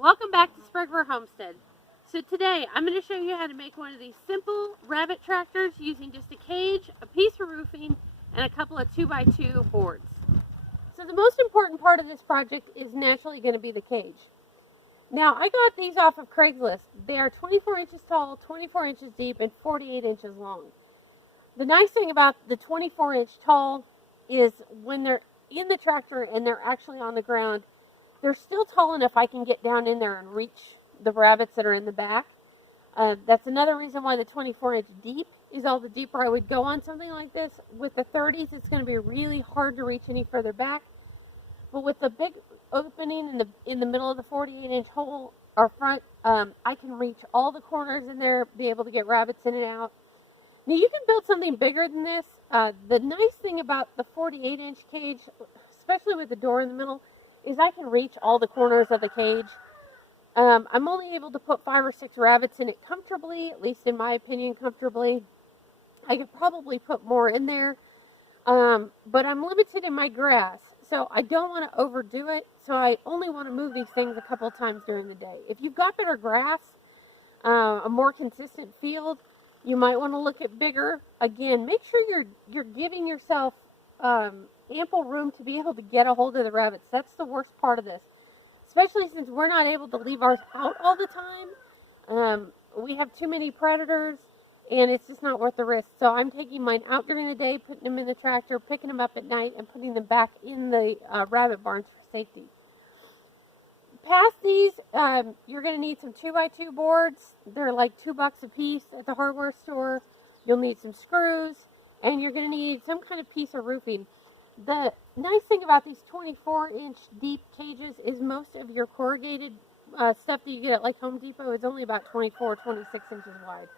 Welcome back to Sprague Homestead. So today I'm going to show you how to make one of these simple rabbit tractors using just a cage, a piece of roofing, and a couple of 2x2 boards. So the most important part of this project is naturally going to be the cage. Now I got these off of Craigslist. They are 24 inches tall, 24 inches deep, and 48 inches long. The nice thing about the 24-inch tall is when they're in the tractor and they're actually on the ground, they're still tall enough I can get down in there and reach the rabbits that are in the back. That's another reason why the 24-inch deep is all the deeper I would go on something like this. With the 30s, it's going to be really hard to reach any further back. But with the big opening in the middle of the 48-inch hole or front, I can reach all the corners in there, be able to get rabbits in and out. Now you can build something bigger than this. The nice thing about the 48-inch cage, especially with the door in the middle, is I can reach all the corners of the cage. I'm only able to put 5 or 6 rabbits in it comfortably, at least in my opinion, comfortably. I could probably put more in there, but I'm limited in my grass, so I don't want to overdo it, so I only want to move these things a couple times during the day. If you've got better grass, a more consistent field, you might want to look at bigger. Again, make sure you're giving yourself ample room to be able to get a hold of the rabbits. That's the worst part of this, especially since we're not able to leave ours out all the time. We have too many predators, and it's just not worth the risk. So I'm taking mine out during the day, putting them in the tractor, picking them up at night, and putting them back in the rabbit barns for safety. Past these, you're going to need some 2x2 boards. They're like $2 a piece at the hardware store. You'll need some screws, and you're going to need some kind of piece of roofing. The nice thing about these 24-inch deep cages is most of your corrugated stuff that you get at like Home Depot is only about 24 or 26 inches wide.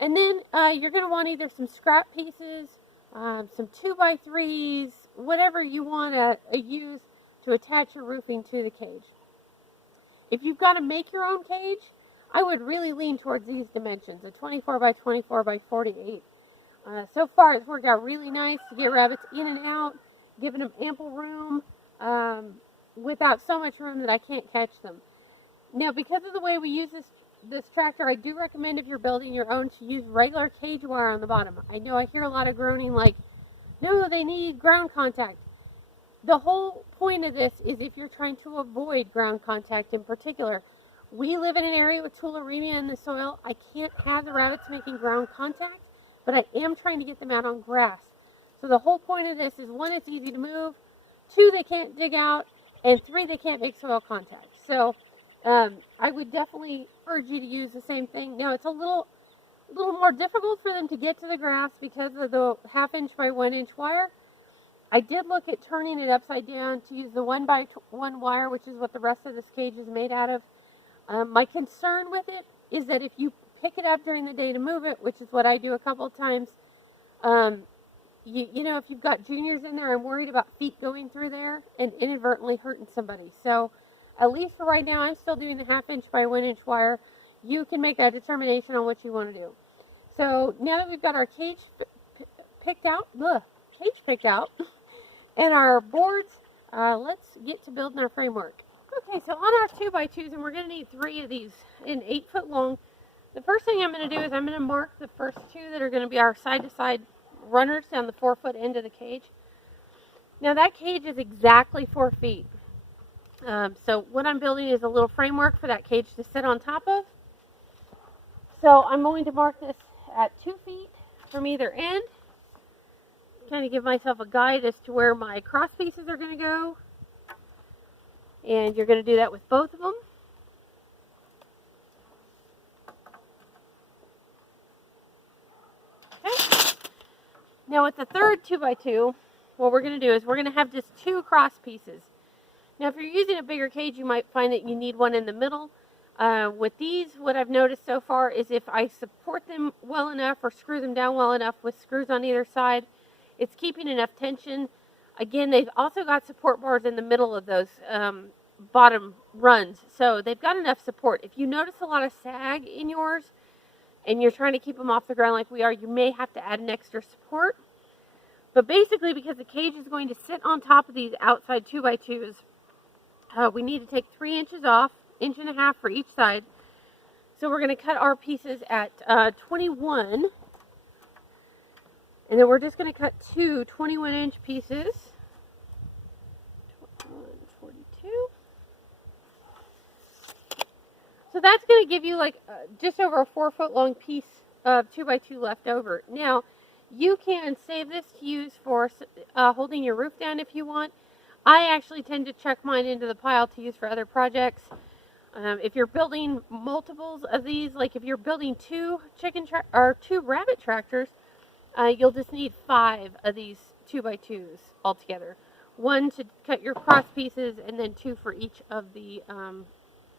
And then you're going to want either some scrap pieces, some 2x3s, whatever you want to use to attach your roofing to the cage. If you've got to make your own cage, I would really lean towards these dimensions, a 24 by 24 by 48. So far, it's worked out really nice to get rabbits in and out, giving them ample room, without so much room that I can't catch them. Now, because of the way we use this tractor, I do recommend if you're building your own to use regular cage wire on the bottom. I know I hear a lot of groaning like, no, they need ground contact. The whole point of this is if you're trying to avoid ground contact in particular. We live in an area with tularemia in the soil. I can't have the rabbits making ground contact, but I am trying to get them out on grass. So the whole point of this is 1, it's easy to move, 2, they can't dig out, and 3, they can't make soil contact. So I would definitely urge you to use the same thing. Now it's a little more difficult for them to get to the grass because of the 1/2 inch by 1 inch wire. I did look at turning it upside down to use the 1 by 1 wire, which is what the rest of this cage is made out of. My concern with it is that if you pick it up during the day to move it, which is what I do a couple of times, you know, if you've got juniors in there, I'm worried about feet going through there and inadvertently hurting somebody. So at least for right now, I'm still doing the 1/2 inch by 1 inch wire. You can make that determination on what you want to do. So now that we've got our cage picked out, and our boards, let's get to building our framework. Okay, so on our 2x2s, and we're going to need 3 of these in 8 foot long. The first thing I'm going to do is I'm going to mark the first 2 that are going to be our side-to-side runners down the 4-foot end of the cage. Now that cage is exactly 4 feet. So what I'm building is a little framework for that cage to sit on top of. So I'm going to mark this at 2 feet from either end. Kind of give myself a guide as to where my cross pieces are going to go. And you're going to do that with both of them. Okay. Now with the third 2x2, what we're going to do is we're going to have just 2 cross pieces. Now if you're using a bigger cage, you might find that you need one in the middle. With these, what I've noticed so far is if I support them well enough or screw them down well enough with screws on either side, it's keeping enough tension. Again, they've also got support bars in the middle of those bottom runs, so they've got enough support. If you notice a lot of sag in yours and you're trying to keep them off the ground like we are, you may have to add an extra support. But basically, because the cage is going to sit on top of these outside 2x2s, we need to take 3 inches off 1.5 for each side. So we're going to cut our pieces at 21. And then we're just going to cut two 21-inch pieces. 42. So that's going to give you like just over a 4-foot long piece of 2x2 left over. Now, you can save this to use for holding your roof down if you want. I actually tend to chuck mine into the pile to use for other projects. If you're building multiples of these, like if you're building two rabbit tractors, you'll just need 5 of these 2x2s altogether. 1 to cut your cross pieces, and then 2 for each of the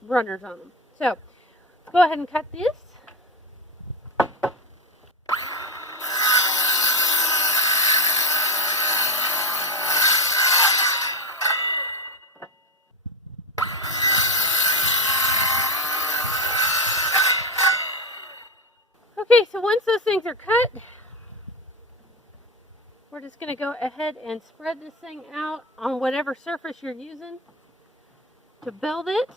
runners on them. So, let's go ahead and cut this. Okay, so once those things are cut, we're just going to go ahead and spread this thing out on whatever surface you're using to build it.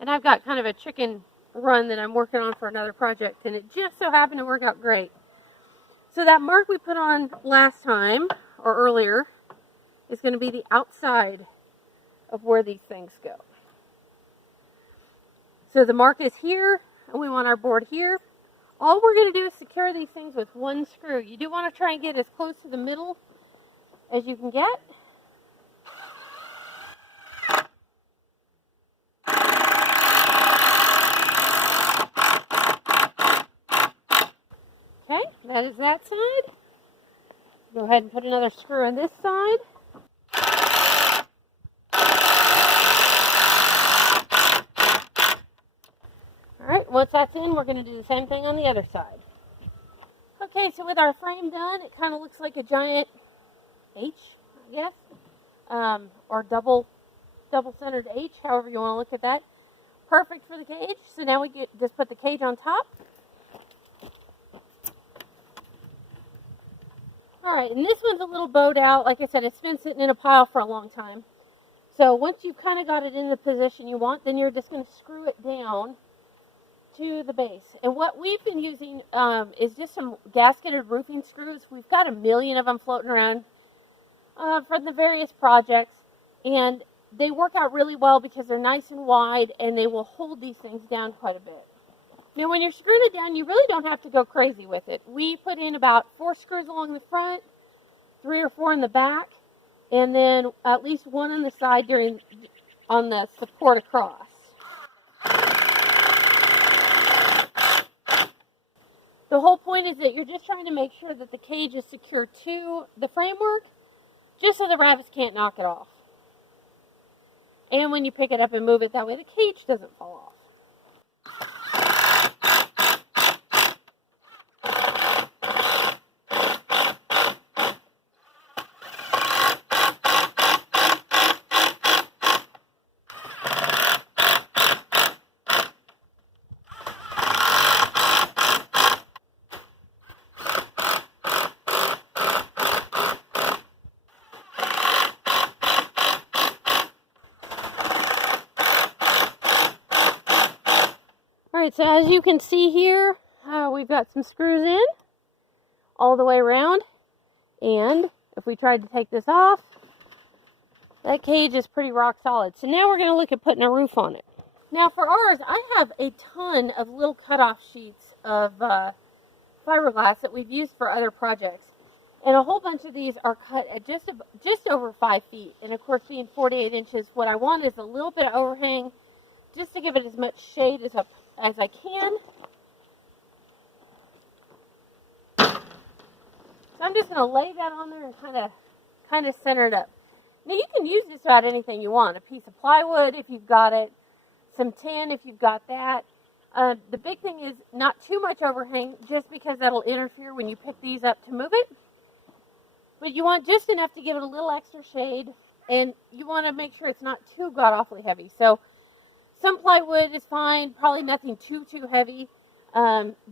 And I've got kind of a chicken run that I'm working on for another project, and it just so happened to work out great. So that mark we put on last time, or earlier, is going to be the outside of where these things go. So the mark is here, and we want our board here. All we're going to do is secure these things with 1 screw. You do want to try and get as close to the middle as you can get. Okay, that is that side. Go ahead and put another screw on this side. Alright, once that's in, we're going to do the same thing on the other side. Okay, so with our frame done, it kind of looks like a giant H, I guess. Or double-centered H, however you want to look at that. Perfect for the cage. So now we just put the cage on top. Alright, and this one's a little bowed out. Like I said, it's been sitting in a pile for a long time. So once you've kind of got it in the position you want, then you're just going to screw it down to the base. And what we've been using is just some gasketed roofing screws. We've got a million of them floating around from the various projects. And they work out really well because they're nice and wide, and they will hold these things down quite a bit. Now, when you're screwing it down, you really don't have to go crazy with it. We put in about 4 screws along the front, 3 or 4 in the back, and then at least 1 on the side on the support across. The whole point is that you're just trying to make sure that the cage is secure to the framework, just so the rabbits can't knock it off. And when you pick it up and move it, that way the cage doesn't fall off. Alright, so as you can see here, we've got some screws in all the way around, and if we tried to take this off, that cage is pretty rock solid. So now we're going to look at putting a roof on it. Now for ours, I have a ton of little cutoff sheets of fiberglass that we've used for other projects, and a whole bunch of these are cut at just over 5 feet, and of course being 48 inches, what I want is a little bit of overhang just to give it as much shade as I can. So I'm just going to lay that on there and kind of center it up. Now you can use this about anything you want. A piece of plywood if you've got it, some tin if you've got that. The big thing is not too much overhang, just because that'll interfere when you pick these up to move it. But you want just enough to give it a little extra shade, and you want to make sure it's not too god-awfully heavy. So some plywood is fine, probably nothing too heavy,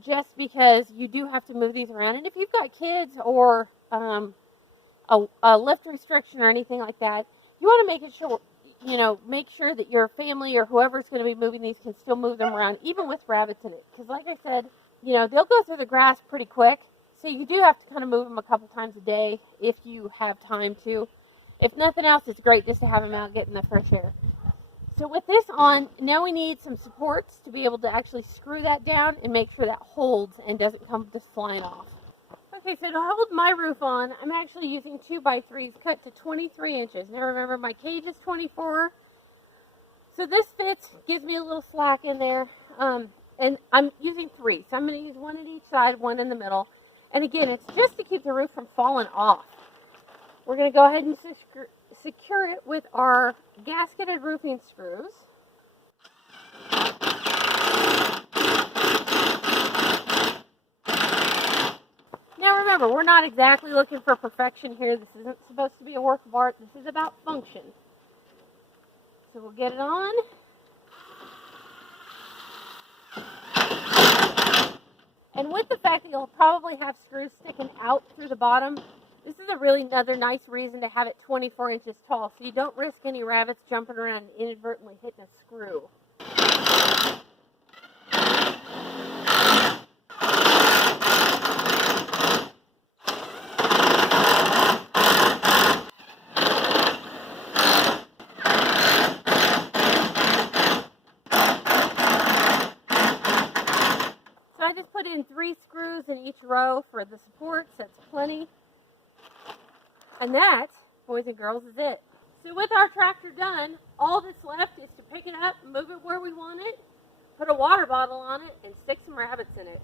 just because you do have to move these around. And if you've got kids or a lift restriction or anything like that, you want to make sure you know, make sure that your family or whoever's going to be moving these can still move them around, even with rabbits in it. Because like I said, you know, they'll go through the grass pretty quick. So you do have to kind of move them a couple times a day if you have time to. If nothing else, it's great just to have them out getting the fresh air. So with this on, now we need some supports to be able to actually screw that down and make sure that holds and doesn't come just flying off. Okay, so to hold my roof on, I'm actually using 2x3s cut to 23 inches. Now remember, my cage is 24. So this fits, gives me a little slack in there. And I'm using 3. So I'm going to use 1 at each side, 1 in the middle. And again, it's just to keep the roof from falling off. We're going to go ahead and secure it with our gasketed roofing screws. Now remember, we're not exactly looking for perfection here. This isn't supposed to be a work of art. This is about function. So we'll get it on. And with the fact that you'll probably have screws sticking out through the bottom, this is another nice reason to have it 24 inches tall, so you don't risk any rabbits jumping around and inadvertently hitting a screw. So I just put in 3 screws in each row for the supports. That's plenty. And that, boys and girls, is it. So with our tractor done, all that's left is to pick it up, move it where we want it, put a water bottle on it, and stick some rabbits in it.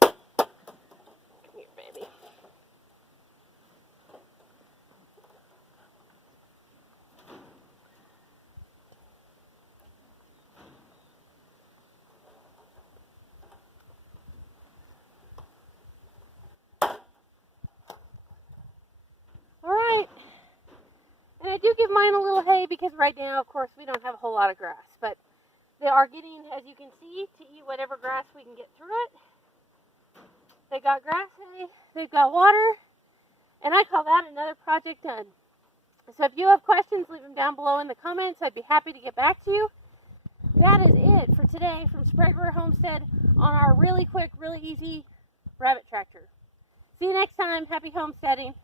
Come here, baby. I do give mine a little hay because right now, of course, we don't have a whole lot of grass. But they are getting, as you can see, to eat whatever grass we can get through it. They got grass hay, they've got water, and I call that another project done. So if you have questions, leave them down below in the comments. I'd be happy to get back to you. That is it for today from Sprague Homestead on our really quick, really easy rabbit tractor. See you next time. Happy homesteading.